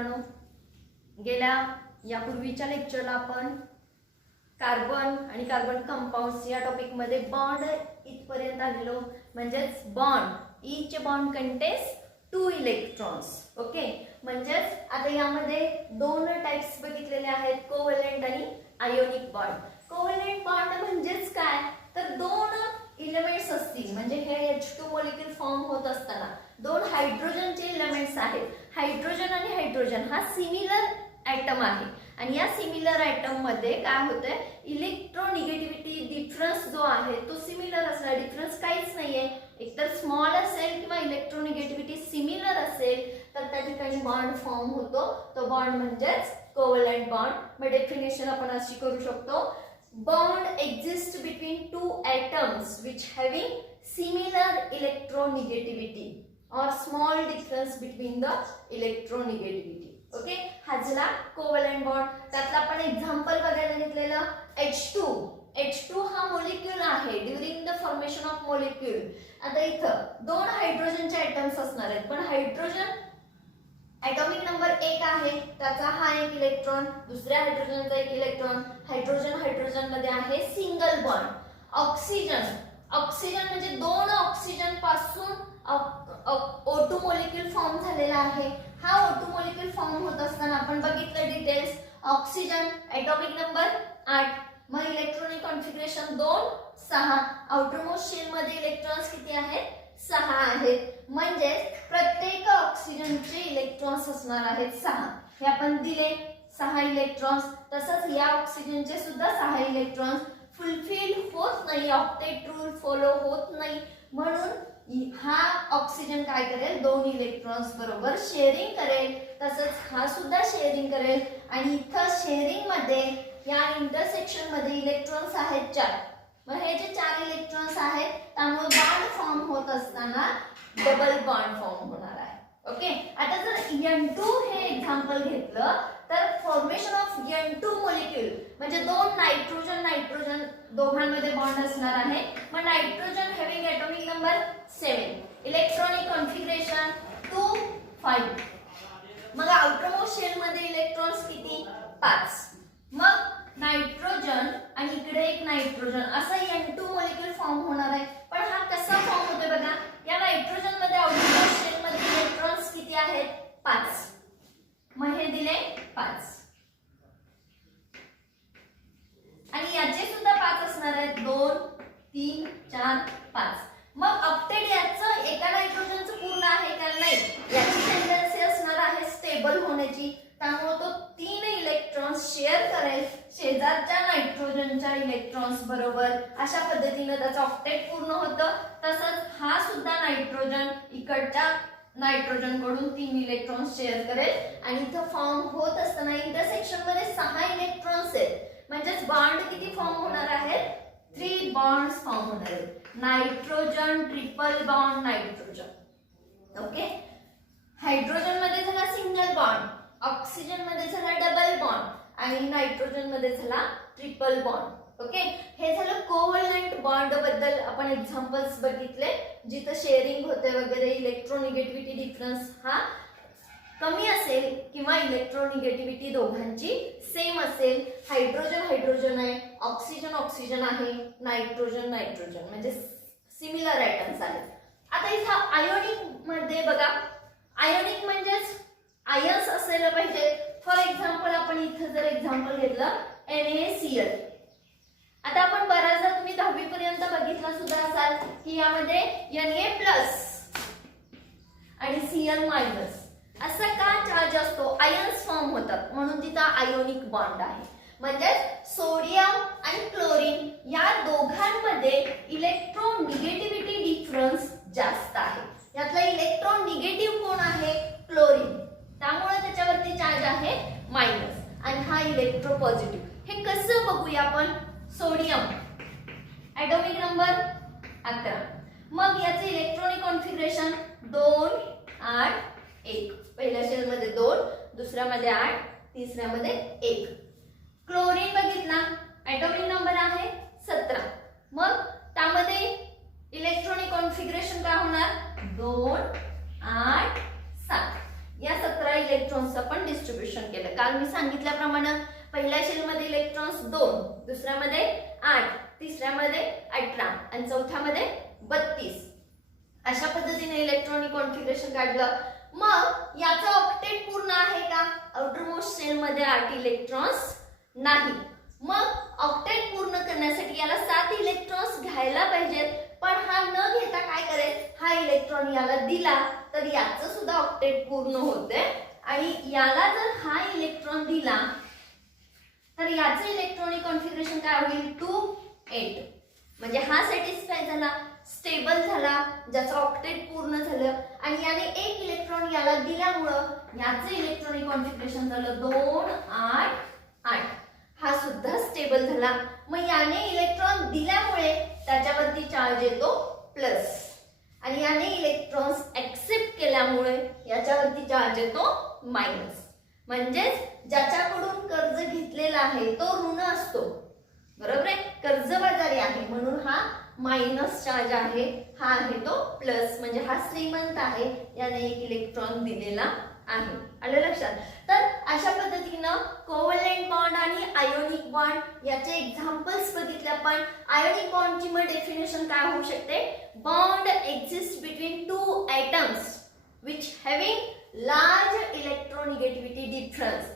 मित्रांनो, गेल्या यापूर्वीच्या लेक्चरला आपण कार्बन आणि कार्बन कंपाऊंड्स या टॉपिक मध्ये बॉन्ड इथपर्यंत आलेलो. म्हणजेच bond, each bond contains 2 electrons. Okay, म्हणजेच आता यामध्ये दोन टाइप्स बघितलेले आहेत, कोव्हॅलेंट आणि आयोनिक बॉन्ड. कोव्हॅलेंट बॉन्ड म्हणजेच काय, तर दोन इलेमेंट्स असतील, म्हणजे हे H2 मॉलिक्यूल फॉर्म होत असताना दोन हायड्रोजनचे इलेमेंट्स आहेत. हायड्रोजन आणि हायड्रोजन हा सिमिलर ॲटम आहे आणि या सिमिलर ॲटम मध्ये काय होतंय, इलेक्ट्रोनिगेटिव्हिटी डिफरन्स जो आहे तो सिमिलर असला, डिफरन्स काहीच नाहीये, एकतर स्मॉल असेल किंवा इलेक्ट्रोनिगेटिव्हिटी सिमिलर असेल तर त्या ठिकाणी बॉन्ड फॉर्म होतो. तो बॉन्ड म्हणजेच कोव्हॅलेंट बॉन्ड. मग डेफिनेशन आपण अशी करू शकतो, bond exists between two atoms which having similar electronegativity or small difference between the electronegativity. Okay, हा झाला कोव्हॅलेंट बॉन्ड. त्यातला आपण एक्झाम्पल बघायला घेतलेलं H2 हा मॉलिक्यूल आहे. During the formation of molecule, आता इथं दोन हायड्रोजनचे ॲटम्स असणार आहेत, पण हायड्रोजन ॲटॉमिक नंबर 1 आहे, त्याचा हा एक इलेक्ट्रॉन, दुसऱ्या हायड्रोजनचा एक इलेक्ट्रॉन. हायड्रोजन मध्ये आहे सिंगल बॉन्ड. ऑक्सिजन म्हणजे दोन ऑक्सिजन पासून O2 मॉलिक्यूल फॉर्म झालेला आहे. हा O2 मॉलिक्यूल फॉर्म होत असताना आपण बघितलं डिटेल्स. ऑक्सिजन ॲटॉमिक नंबर 8, मग electronic configuration 2 6. Outermost shell मध्ये इलेक्ट्रॉन्स किती आहेत, 6 आहेत. म्हणजे प्रत्येक ऑक्सिजनचे इलेक्ट्रॉन्स असणार आहेत 6. हे आपण दिले 6 इलेक्ट्रॉन्स. तसंच या ऑक्सिजनचे सुद्धा 6 इलेक्ट्रॉन्स फुलफिल होत नाही, ऑक्टेट रूल फॉलो होत नाही, म्हणून हा ऑक्सिजन काय करेल, 2 इलेक्ट्रॉन्स बरोबर शेअरिंग करेल. तसंच हा सुद्धा शेअरिंग करेल आणि इथं शेअरिंग मध्ये या इंटरसेक्शन मध्ये इलेक्ट्रॉन्स आहेत 4. मग हे जे 4 इलेक्ट्रॉन्स आहेत त्यामुळे बॉन्ड फॉर्म होत असताना डबल बॉन्ड फॉर्म होणार आहे. ओके, आता जर N2 हे एक्झाम्पल घेतलं तर फॉर्मेशन ऑफ N2 मॉलिक्यूल म्हणजे दोन नायट्रोजन दोघांमध्ये बॉन्ड असणार आहे. मग nitrogen having atomic number 7, electronic configuration 2 5. मग आउटर मोस्ट शेल मध्ये इलेक्ट्रॉन्स किती, 5. मग नायट्रोजन आणि इकडे एक नायट्रोजन असं N2 मॉलिक्यूल फॉर्म होणार आहे. पण हा कसा फॉर्म होतोय बघा, या नायट्रोजन मध्ये आउटर मोस्ट शेल मध्ये इलेक्ट्रॉन्स किती आहेत, 5. मग हे दिले 5 आणि याचे सुद्धा 5 असणार आहेत, 2 3 4 5. मग ऑक्टेट याचं एका नायट्रोजनचं पूर्ण आहे का, नाही, याची टेंडन्सी असणार आहे स्टेबल होण्याची, त्यामुळे तो 3 इलेक्ट्रॉन्स शेअर करेल शेजारच्या नायट्रोजनच्या इलेक्ट्रॉन्स बरोबर. अशा पद्धतीने त्याचं ऑक्टेट पूर्ण होतं. तसंच हा सुद्धा नायट्रोजन इकडच्या नायट्रोजन कडून 3 इलेक्ट्रॉन्स शेअर करेल आणि इथं फॉर्म होत असताना इंटरसेक्शन मध्ये 6 इलेक्ट्रॉन्स आहेत. म्हणजेच बॉन्ड किती फॉर्म होणार आहेत, 3 बॉन्ड्स फॉर्म होणार आहेत. Nitrogen triple bond nitrogen. Okay, hydrogen मध्ये झाला सिंगल बॉन्ड, ऑक्सिजन मध्ये झाला डबल बॉन्ड आणि नायट्रोजन मध्ये झाला ट्रिपल बॉन्ड. ओके, हे झालं कोव्हॅलेंट बॉन्ड बद्दल आपण एक्झाम्पल्स बघितले, जिथं शेअरिंग होते वगैरे, इलेक्ट्रोनिगेटिव्हिटी डिफरन्स हा कमी असेल किंवा इलेक्ट्रोनिगेटिव्हिटी दोघांची सेम असेल. हायड्रोजन आहे, ऑक्सिजन आहे, नायट्रोजन म्हणजे सिमिलर ॲटम्स आहेत. आता इथं आयोनिक मध्ये बघा, आयोनिक म्हणजेच आयन्स असायला पाहिजे. फॉर एक्झाम्पल आपण इथं जर एक्झाम्पल घेतलं NaCl. आता आपण बऱ्याचदा तुम्ही 10वी पर्यंत बघितलं सुद्धा असाल की यामध्ये Na+ आणि Cl- असा का चार्ज असतो, आयन्स फॉर्म होतात म्हणून तिथं आयोनिक बॉन्ड आहे. म्हणजे सोडियम आणि क्लोरीन या दोघांमध्ये इलेक्ट्रोनिगेटिव्हिटी डिफरन्स जास्त आहे. यातला इलेक्ट्रोनिगेटिव्ह कोण आहे, क्लोरीन, त्यामुळे त्याच्यावरती चार्ज आहे मायनस आणि हा इलेक्ट्रोपॉझिटिव्ह. हे कसं बघूया आपण, सोडियम ॲटॉमिक नंबर 11. मग याचे इलेक्ट्रॉनिक कॉन्फिगरेशन 2 8 1. पहिल्या शेल मध्ये 2, दुसऱ्यामध्ये 8, तिसऱ्यामध्ये 1. क्लोरीन बघितला, ॲटॉमिक नंबर आहे 17. मग त्यामध्ये इलेक्ट्रॉनिक कॉन्फिगरेशन काय होणार, 2 8 7. या 17 इलेक्ट्रॉन्सचा पण सांगितल्याप्रमाणे पहिल्या शेलमध्ये इलेक्ट्रॉन्स 2, दुसऱ्यामध्ये 8, तिसऱ्यामध्ये 18 आणि चौथ्यामध्ये 32. अशा पद्धतीने इलेक्ट्रॉनिक कॉन्फिगरेशन काढलं. मग याचा ऑक्टेट पूर्ण आहे का? आउटर मोस्ट शेल मध्ये 8 इलेक्ट्रॉन्स नाही. मग ऑक्टेट पूर्ण करण्यासाठी याला 7 इलेक्ट्रॉन्स घ्यायला पाहिजेत, पण हा न घेता काय करेल, हा इलेक्ट्रॉन याला दिला तर याचं सुद्धा ऑक्टेट पूर्ण होते. आणि याला जर हा इलेक्ट्रॉन दिला तर याचं इलेक्ट्रॉनिक कॉन्फिगरेशन काय होईल, 2 8. म्हणजे हा सॅटिस्फाय झाला, स्टेबल झाला, ज्याचं ऑक्टेट पूर्ण झालं. आणि याने एक इलेक्ट्रॉन याला दिल्यामुळं याचं इलेक्ट्रॉनिक कॉन्फिगरेशन झालं 2 8 8. हा सुद्धा स्टेबल झाला. मग याने इलेक्ट्रॉन दिल्यामुळे त्याच्यावरती चार्ज येतो प्लस, आणि याने इलेक्ट्रॉन्स ऍक्सेप्ट केल्यामुळे याच्यावरती चार्ज येतो मायनस. म्हणजेच ज्याच्याकडून कर्ज घेतलेला आहे तो ऋण असतो, बरोबर आहे, कर्जबाजारी आहे म्हणून हा मायनस चार्ज आहे, हा आहे तो प्लस. म्हणजे हा श्रीमंत आहे, याने एक इलेक्ट्रॉन दिलेला आहे. आलं लक्षात? तर अशा पद्धतीनं कोव्हॅलेंट बॉन्ड आणि आयोनिक बॉन्ड याचे एक्झाम्पल्स बघितले आपण. आयोनिक बॉन्डची मग डेफिनेशन काय होऊ शकते, bond exist between 2 atoms which having large electronegativity difference.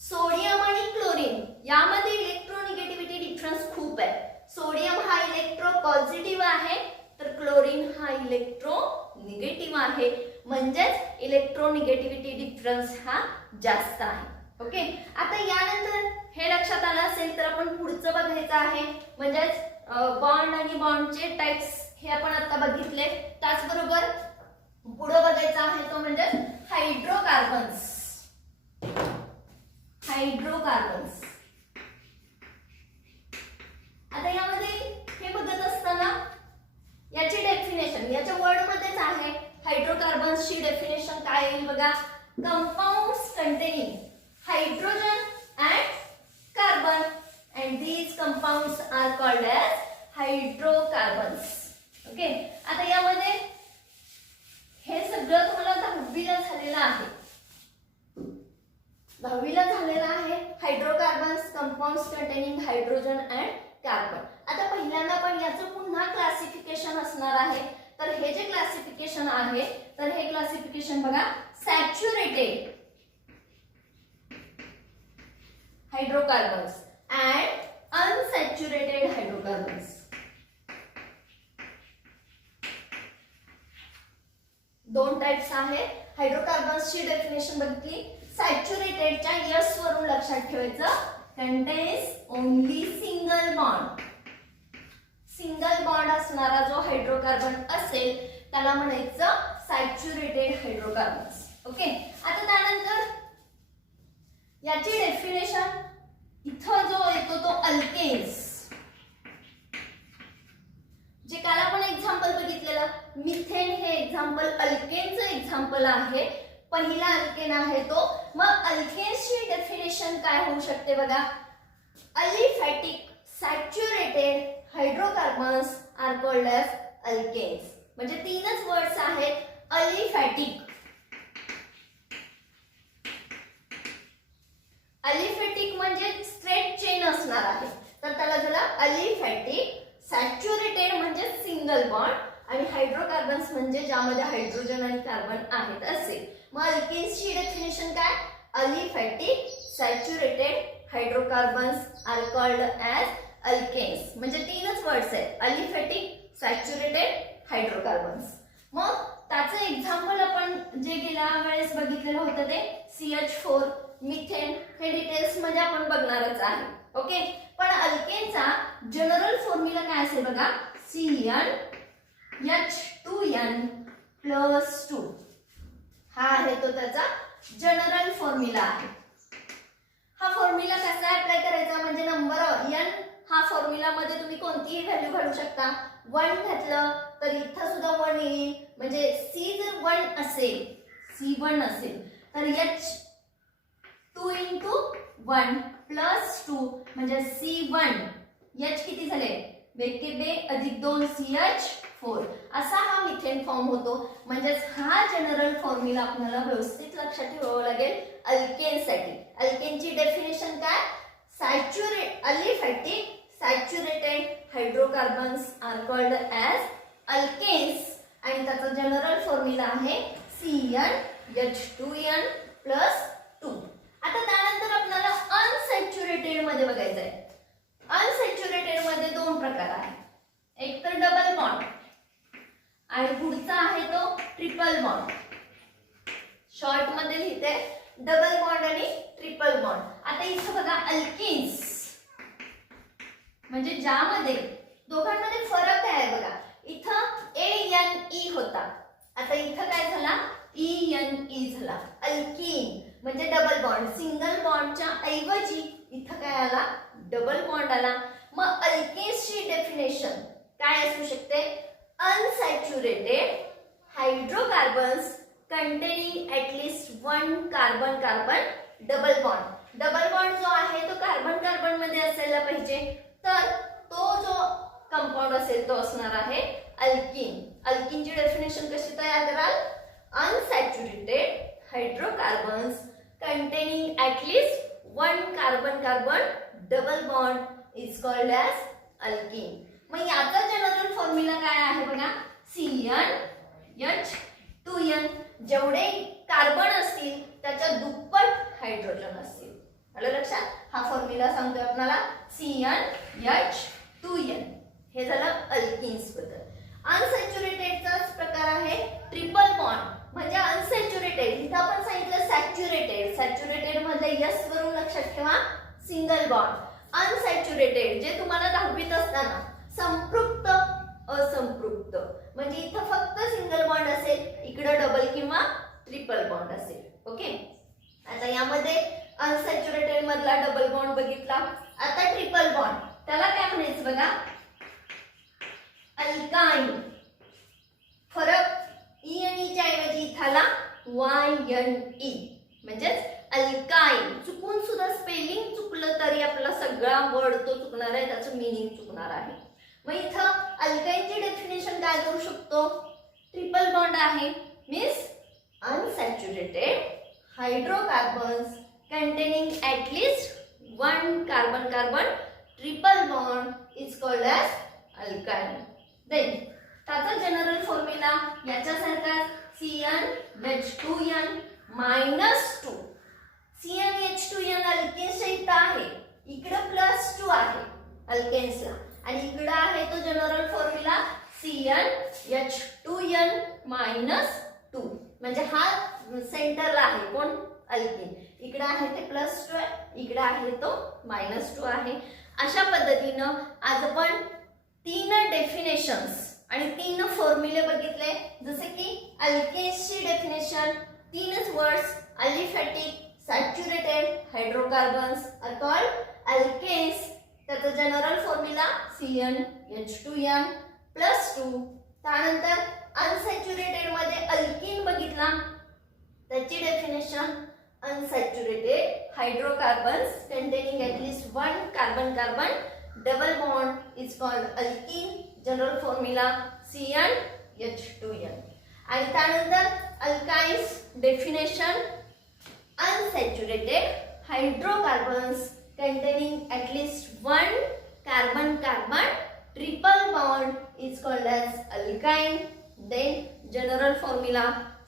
Sodium आणि क्लोरीन यामध्ये इलेक्ट्रोनिगेटिव्हिटी डिफरन्स खूप आहे. सोडियम हा इलेक्ट्रो पॉझिटिव्ह आहे तर क्लोरीन हा इलेक्ट्रो निगेटिव्ह आहे. म्हणजेच इलेक्ट्रोनिगेटिव्हिटी डिफरन्स हा जास्त आहे. ओके, आता यानंतर हे लक्षात आलं असेल तर आपण पुढचं बघायचं आहे. म्हणजेच बॉन्ड आणि बॉन्डचे टाइप्स हे आपण आता बघितले. त्याचबरोबर पुढे बघायचं आहे तो म्हणजे हायड्रोकार्बन्स. हायड्रोकार्बन्स आता यामध्ये हे बघत असताना याची डेफिनेशन याच्या वर्ड मध्येच आहे. हायड्रोकार्बन्सची डेफिनेशन काय येईल बघा, compounds containing hydrogen and carbon and these compounds are called as hydrocarbons. Okay, आता यामध्ये हे सगळं तुम्हाला 10वीला झालेलं आहे. 10वीला झालेला आहे hydrocarbons, compounds containing hydrogen and carbon. आता पहिल्यांदा पण याचं पुन्हा क्लासिफिकेशन असणार आहे. तर हे जे क्लासिफिकेशन आहे तर हे क्लासिफिकेशन बघा, saturated hydrocarbons and unsaturated hydrocarbons. दोन टाइप्स आहेत. हायड्रोकार्बन्सची डेफिनेशन बघितली. सॅच्युरेटेडच्या यस वरून लक्षात ठेवायचं, contains only single bond. Single bond असणारा जो हायड्रोकार्बन असेल त्याला म्हणायचं सॅच्युरेटेड हायड्रोकार्बन्स. ओके, आता त्यानंतर याची डेफिनेशन इथं जो येतो तो अल्केन्स. जे काल आपण एक्झाम्पल बघितलेलं मिथेन, हे एक्झाम्पल अल्केनचं एक्झाम्पल आहे. पहिला अल्केन आहे तो. मग अल्केन्सची डेफिनेशन काय होऊ शकते बघा, aliphatic saturated hydrocarbons are called as alkanes. म्हणजे तीनच वर्ड्स आहेत. अलिफॅटिक, अलिफॅटिक म्हणजे स्ट्रेट चेन असणार आहे तर त्याला झाला अलिफॅटिक. सॅच्युरेटेड म्हणजे सिंगल बॉन्ड आणि हायड्रोकार्बन्स म्हणजे ज्यामध्ये हायड्रोजन आणि कार्बन आहेत असे. मग अल्केन्सची डेफिनेशन काय, aliphatic saturated hydrocarbons are called as alkanes. म्हणजे तीनच वर्ड्स आहेत, अलिफॅटिक सॅच्युरेटेड हायड्रोकार्बन्स. मग त्याचं एक्झाम्पल आपण जे गेल्या वेळेस बघितलेलं होतं ते CH4, मिथेन, हे डिटेल्स मध्ये आपण बघणारच आहे. ओके, पण अल्केनचा जनरल फॉर्म्युला काय असेल बघा, CnH2n+2. हा आहे तो त्याचा जनरल फॉर्म्युला आहे. हा फॉर्म्युला कसा अप्लाय करायचा म्हणजे नंबर n हा फॉर्म्युला मध्ये तुम्ही कोणतीही व्हॅल्यू घालू शकता. 1 घातलं तर इथं सुद्धा 1 येईल. म्हणजे C जर 1 असेल, C1 असेल तर H2 × 1 + 2 म्हणजे C1. H किती झाले, 2 + 2 CH 4 असा हा मिथेन फॉर्म होतो. म्हणजेच हा जनरल फॉर्म्युला आपल्याला व्यवस्थित लक्षात ठेवावा लागेल अल्केनसाठी. अल्केनची डेफिनेशन काय? Aliphatic saturated hydrocarbons are called as alkanes आणि त्याचा जनरल फॉर्म्युला आहे CnH2n + 2. आता त्यानंतर आपल्याला अनसॅच्युरेटेड मध्ये बघायचं आहे. अनसॅच्युरेटेड मध्ये दोन प्रकार आहेत. एक तर डबल बॉन्ड आणि पुढचा आहे तो ट्रिपल बॉन्ड. शॉर्ट मध्ये लिहिते डबल बॉन्ड आणि ट्रिपल बॉन्ड. आता इथं बघा अल्किन्स म्हणजे ज्यामध्ये दोघांमध्ये फरक काय आहे बघा. इथं ANE होता, आता इथं काय झाला ENE झाला. अल्कीन म्हणजे डबल बॉन्ड, सिंगल बॉन्डच्या ऐवजी इथं काय आला डबल बॉन्ड आला. मग अल्केन्सची डेफिनेशन काय असू शकते? Unsaturated hydrocarbons containing at least one carbon carbon double bond. Double bond जो आहे तो कार्बन कार्बन मध्ये असायला पाहिजे, तर तो जो कंपाऊंड असेल तो असणार आहे अल्किन. अल्किनची डेफिनेशन कशी तयार कराल? Unsaturated hydrocarbons containing at least one carbon carbon double bond is called as alkene. मग याचा जनरल फॉर्म्युला काय आहे बघा. CnH2n. जेवढे कार्बन असतील त्याच्या दुप्पट हायड्रोजन असतील. आलं लक्षात? हा फॉर्म्युला सांगतोय आपल्याला CnH2n. हे झालं अल्किन्स बद्दल. अनसॅच्युरेटेडचाच प्रकार आहे ट्रिपल बॉन्ड. म्हणजे अनसॅच्युरेटेड इथं आपण सांगितलं सॅच्युरेटेड. सॅच्युरेटेड मध्ये यस वरून लक्षात ठेवा सिंगल बॉन्ड. अनसॅच्युरेटेड जे तुम्हाला 10वीत असताना संपृक्त असंपृक्त म्हणजे इथं फक्त सिंगल बॉन्ड असेल, इकडे डबल किंवा ट्रिपल बॉन्ड असेल. ओके. आता यामध्ये अनसॅच्युरेटेड मधला डबल बॉन्ड बघितला. आता ट्रिपल बॉन्ड त्याला काय म्हणायचं बघा अल्काइन. फरक E आणि E च्या ऐवजी इथाला YNE म्हणजेच अल्काइन. चुकून सुद्धा स्पेलिंग चुकलं तरी आपला सगळा वर्ड तो चुकणार आहे, त्याचं मीनिंग चुकणार आहे. मग इथं अल्काइनची डेफिनेशन काय करू शकतो? ट्रिपल बॉन्ड आहे means unsaturated hydrocarbons containing at least one carbon carbon triple bond is called as alkyne. Then त्याचा जनरल फॉर्म्युला याच्यासारखा CnH2n -2. CnH2n अल्केन्सच्या इथं आहे, इकडे +2 आहे अल्केन्सला आणि इकडे आहे तो जनरल फॉर्म्युला CnH2n -2. म्हणजे हा सेंटरला आहे कोण? अल्किन. इकडे आहे ते +2 आहे, इकडे आहे तो -2 आहे. अशा पद्धतीनं आज आपण 3 डेफिनेशन्स आणि 3 फॉर्म्युले बघितले. जसे की अल्केन्सची डेफिनेशन 3च words aliphatic saturated hydrocarbons are called alkanes. त्याचा जनरल फॉर्म्युला CnH2n +2. त्यानंतर अनसॅच्युरेटेड मध्ये अल्किन बघितला, त्याची definition unsaturated hydrocarbons containing at least one carbon carbon double bond is called alkene. General formula CnH2n. आणि त्यानंतर alkynes definition unsaturated hydrocarbons containing at least one carbon carbon triple bond is called as alkyne. Then general formula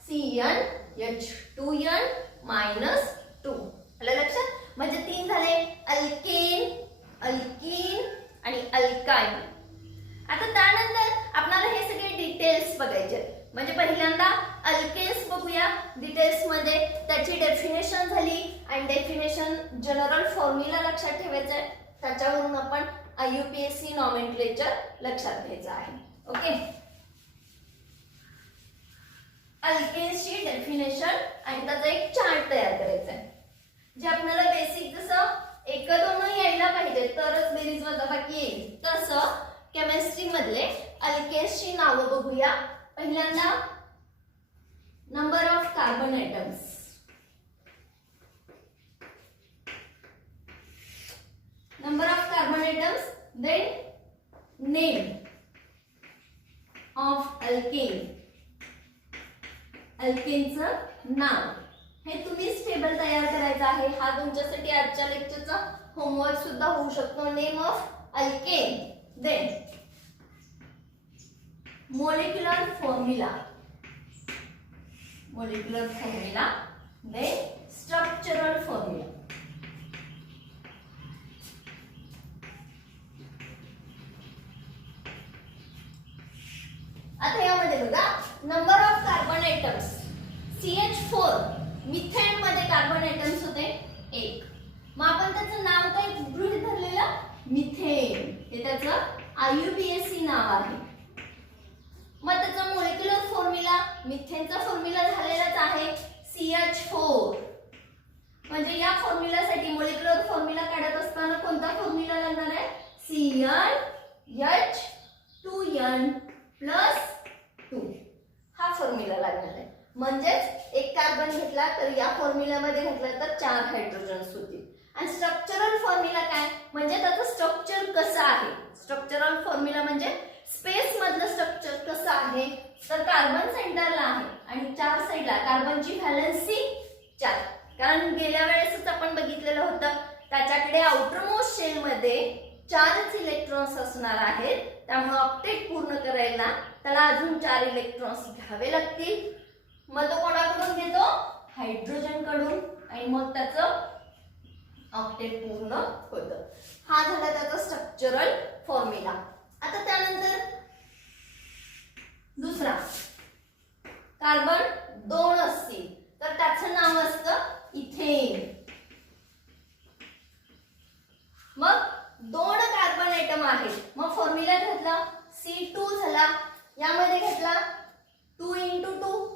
CnH2n -2. आलं लक्षात? म्हणजे 3 झाले alkane, alkyne आणि alkyne. आता त्यानंतर आपल्याला हे सगळे डिटेल्स बघायचे. म्हणजे पहिल्यांदा अल्केन्स बघूया डिटेल्स मध्ये. त्याची डेफिनेशन झाली आणि डेफिनेशन जनरल फॉर्म्युला लक्षात ठेवायचा आहे. त्याच्यावरून आपण IUPAC नॉमेनक्लेचर लक्षात घ्यायचं आहे. ओके. अल्केन्सची डेफिनेशन आणि त्याचा एक चार्ट तयार करायचा आहे, जे आपल्याला बेसिक जसं 1 2 यायला पाहिजे तरच बेरीज वजाबाकी येईल, तसं केमिस्ट्री मधले अल्केन्सची नावं बघूया. पहिल्यांदा number of carbon atoms. number of carbon atoms, then name अल्केनचं नाव. हे तुम्हीच टेबल तयार करायचा आहे. हा तुमच्यासाठी आजच्या लेक्चरचा होमवर्क सुद्धा होऊ शकतो. Name of alkane, then molecular formula, then structural formula. आता यामध्ये बघा number of carbon atoms. CH4 methane मध्ये कार्बन आयटम्स होते 1. मग आपण त्याचं नाव काय गृहीत धरलेलं? मिथेन. हे त्याचं IUPAC नाव आहे. मग त्याचा मोलेक्युलर फॉर्म्युला, मिथेनचा फॉर्म्युला झालेलाच आहे CH4. म्हणजे या फॉर्म्युलासाठी मोलेक्युलर फॉर्म्युला काढत असताना कोणता फॉर्म्युला लागणार आहे? CnH2n+2 हा फॉर्म्युला लागणार आहे. म्हणजेच एक कार्बन घेतला तर या फॉर्म्युल्यामध्ये घेतला तर 4 हायड्रोजन्स होतील. आणि स्ट्रक्चरल फॉर्म्युला काय म्हणजे त्याचं स्ट्रक्चर कसं आहे? स्ट्रक्चरल फॉर्म्युला म्हणजे स्पेस मधलं स्ट्रक्चर कसं आहे तर कार्बन सेंटरला आहे आणि 4 साइडला कार्बनची व्हॅलेन्सी 4. कारण गेल्या वेळेसच आपण बघितलेलं होतं त्याच्याकडे आउटर मोस्ट शेल मध्ये 4च इलेक्ट्रॉन्स असणार आहेत. त्यामुळे ऑक्टेट पूर्ण करायला त्याला अजून 4 इलेक्ट्रॉन्स घ्यावे लागतील. मग तो कोणाकडून घेतो? हायड्रोजन कडून. आणि मग त्याचं ऑक्टेट पूर्ण होतं. हा झाला त्याचा स्ट्रक्चरल फॉर्म्युला. आता त्यानंतर दुसरा, कार्बन 2 असतील तर त्याचं नाव असतं इथेन. मग 2 कार्बन आयटम आहेत. मग फॉर्म्युला घेतला C2 झाला. यामध्ये घेतला 2 × 2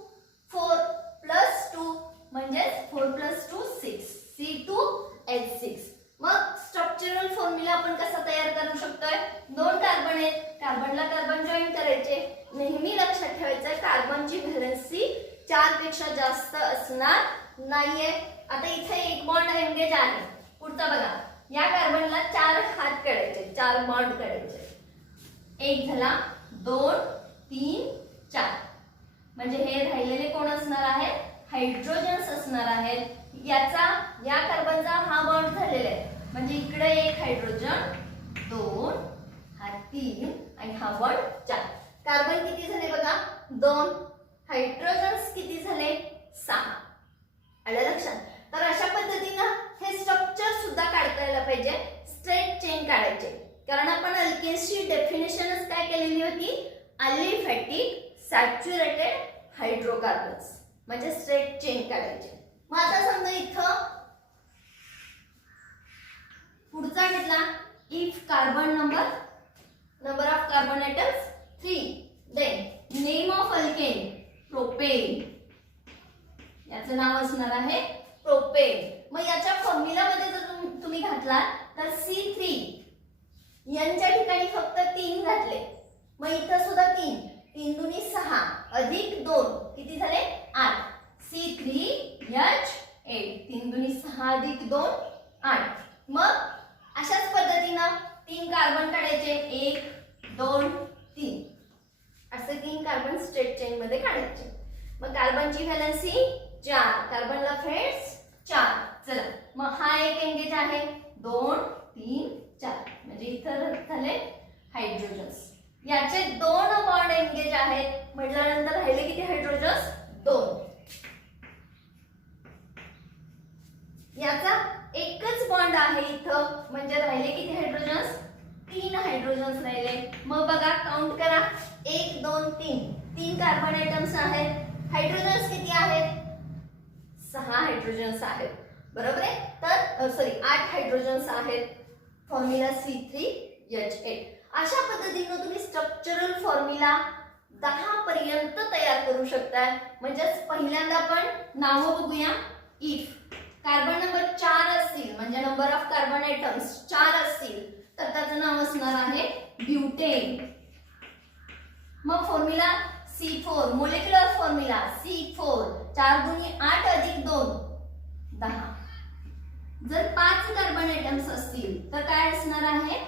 4 + 2 म्हणजे 4 + 2 6 C2H6. मग स्ट्रक्चरल फॉर्म्युला आपण कसा तयार करू शकतोय? 2 कार्बन आहेत, कार्बनला कार्बन जॉईन करायचे. नेहमी लक्षात ठेवायचं कार्बनची व्हॅलेन्सी 4 पेक्षा जास्त असणार नाहीये. आता इथे एक बॉन्ड एंगेज आहे. पुढचा बघा, या कार्बनला 4 हात काढायचे, 4 बॉन्ड काढायचे. 1 झाला, 2 3 4. म्हणजे हे राहिलेले कोण असणार आहेत? हायड्रोजन्स असणार आहेत. या कार्बनचा हा बॉन्ड झालेला आहे म्हणजे इकडे 1 हायड्रोजन, 2 हा 3 आणि हा बॉन्ड 4. कार्बन किती झाले बघा? 2. हायड्रोजन्स किती झाले? 6. आलं लक्षात? तर अशा पद्धतीने हे स्ट्रक्चर सुद्धा काढता यायला पाहिजे. स्ट्रेट चेन काढायचे. कारण आपण अल्केन्सची डेफिनेशनच काय केलेली होती? Aliphatic saturated hydrocarbons. म्हणजे स्ट्रेट चेन काढायचे. मग आता समजा इथं पुढचा घेतला if carbon number of carbon atoms 3. Then name of alkane propane. याचं नाव असणार आहे प्रोपेन. मग याच्या फॉर्म्युला मध्ये जर तुम्ही घातला तर C3 यांच्या ठिकाणी फक्त 3 घातले. मग इथं सुद्धा 3 3 दुनी 6 अधिक 2 किती झाले? 8. C3H8 3 दुनी 6 अधिक 2 8. मग अशाच पद्धतीने 3 कार्बन काढायचे. 1 2 3 असे 3 कार्बन स्ट्रेट चेन मध्ये काढायचे. मग कार्बनची व्हॅलेन्सी 4, कार्बनला फ्रेंड्स 4. चला मग हा एक एंगेज आहे. 2 3 4 म्हणजे इथं झाले हायड्रोजन्स. याचे 2 बॉन्ड एंगेज आहेत म्हटल्यानंतर राहिले किती हायड्रोजन्स? 2. याचा एकच बॉन्ड आहे इथं म्हणजे राहिले किती हायड्रोजन्स? 3 हायड्रोजन्स राहिले. मग बघा काउंट करा. 1 2 3 3 कार्बन आयटम्स आहेत. हायड्रोजन्स किती आहेत? 6 हायड्रोजन्स आहेत. बरोबर आहे? तर सॉरी 8 हायड्रोजन्स आहेत. Formula C3H8. अशा पद्धतीने तुम्ही स्ट्रक्चरल फॉर्म्युला 10 पर्यंत तयार करू शकता. म्हणजे पहिल्यांदा आपण नाव बघूया. इफ कार्बन नंबर 4 असतील म्हणजे नंबर ऑफ कार्बन आयटम्स 4 असतील तर त्याचं नाव असणार आहे ब्युटेन. मग formula C4 molecular formula C4 4 दुनी 8 अधिक 2 10. जर 5 कार्बन आयटम्स असतील तर काय असणार आहे?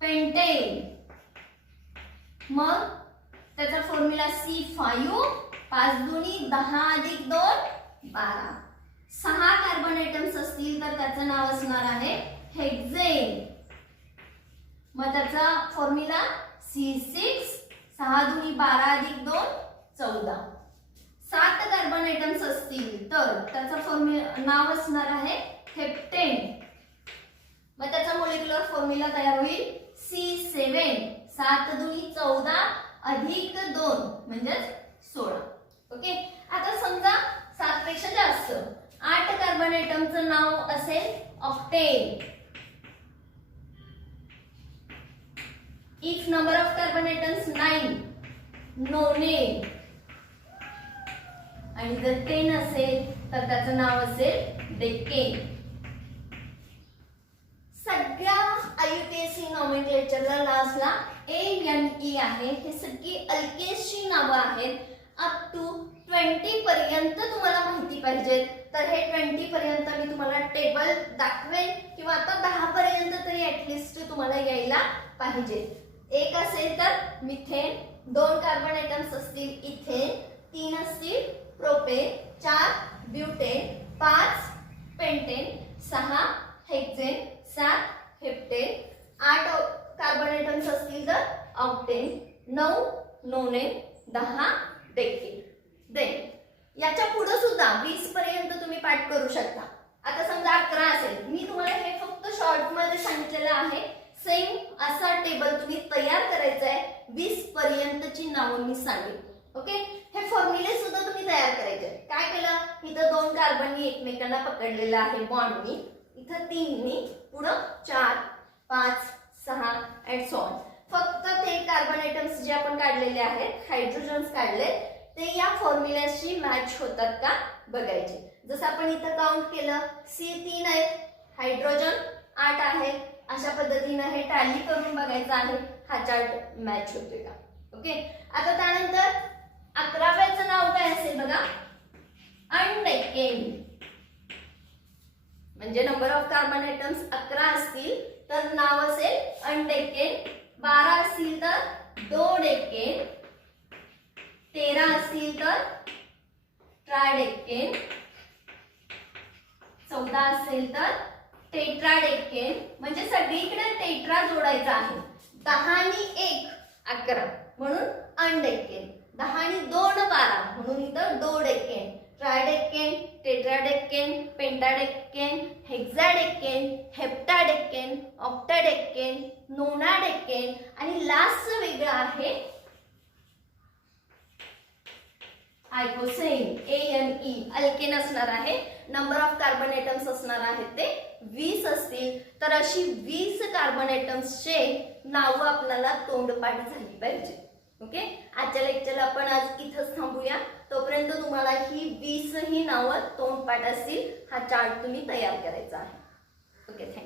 पेंटेन. मग त्याचा फॉर्म्युला C5 5 दुनी 10 अधिक 2 12. 6 कार्बन आयटम्स असतील तर त्याचं नाव असणार आहे हेक्सेन. मग त्याचा फॉर्म्युला C6. 6 दुनी 12 अधिक 2 14. 7 कार्बन आयटम्स असतील तर त्याचा फॉर्म्युला नाव असणार आहे हेप्टेन. मग त्याचा मोलेक्युलर फॉर्म्युला तयार होईल C7. 7 दुनी 14 अधिक 2 म्हणजे 16. ओके. आता समजा 7 पेक्षा जास्त 8 कार्बन आयटमचं नाव असेल octane. If number of carbon items 9 नोनेन. आणि जर 10 असेल तर त्याचं नाव असेल डेकेन. सगळ्या IUPAC नॉमेनक्लेचरला लास्टला ANE आहे. हे सगळी अल्केनची नावं आहेत. अप टू 20 पर्यंत तुम्हाला माहिती पाहिजे तर हे 20 पर्यंत मी तुम्हाला टेबल दाखवेन किंवा आता 10 पर्यंत तरी ऍटलिस्ट तुम्हाला यायला पाहिजे. एक असेल तर मिथेन, 2 कार्बन आयटम्स असतील इथेन, 3 असतील propane, 4 butane, 5 pentane, 6 hexane, 7 heptane, 8 carbon items असतील तर ऑक्टेन, 9 नोनेन, 10 डेकेन. देन याच्या पुढे सुद्धा 20 पर्यंत तुम्ही पाठ करू शकता. आता समजा 11 असेल, मी तुम्हाला हे फक्त शॉर्ट मध्ये सांगितलेलं आहे. सेम असा टेबल तुम्ही तयार करायचा आहे. 20 पर्यंतची नावं मी सांगेन. ओके. हे फॉर्म्युले सुद्धा तुम्ही तयार करायचे. काय केलं, इथं 2 कार्बननी एकमेकांना पकडलेलं आहे बॉन्डनी, इथं 3नी, पुढं 4 5 6 अँड सो ऑन. फक्त ते कार्बन आयटम्स जे आपण काढलेले आहेत हायड्रोजन्स काढले ते या फॉर्म्युलाशी मॅच होतात का बघायचे. जसं आपण इथं काउंट केलं C3 आहेत, हायड्रोजन 8 आहे. अशा पद्धतीने हे टॅली करून बघायचं आहे हा चार्ट मॅच होतोय का. ओके. आता त्यानंतर 11व्याचं नाव काय असेल बघा, अनडेकेन. म्हणजे नंबर ऑफ कार्बन आयटम्स 11 असतील तर नाव असेल अनडेकेन. 12 असतील तर डोडेकेन, 13 असतील तर ट्रायडेकेन, 14 असेल तर टेट्राडेकेन. म्हणजे सगळीकडे टेट्रा जोडायचा आहे. 10 आणि 1 11 म्हणून अनडेकेन, 10 आणि 2 12 म्हणून इथं डोडेकेन, ट्रायडेकेन, टेट्राडेकेन, पेंटाडेकेन, हेक्साडेकेन, हेप्टाडेकेन, ऑक्टाडेकेन, नोनाडेकेन आणि लास्टचं वेगळं आहे आयकोसेन. ANE अल्केन असणार आहे. नंबर ऑफ कार्बन आयटम्स असणार आहेत ते 20 असतील तर अशी 20 कार्बन आयटम्सचे नावं आपल्याला तोंडपाठ झाली पाहिजे. ओके. आजच्या लेक्चरला आपण आज इथंच थांबूया. तोपर्यंत तुम्हाला ही 20 ही नावं तोंडपाठ असतील. हा चार्ट तुम्ही तयार करायचा आहे. ओके. थँक्यू.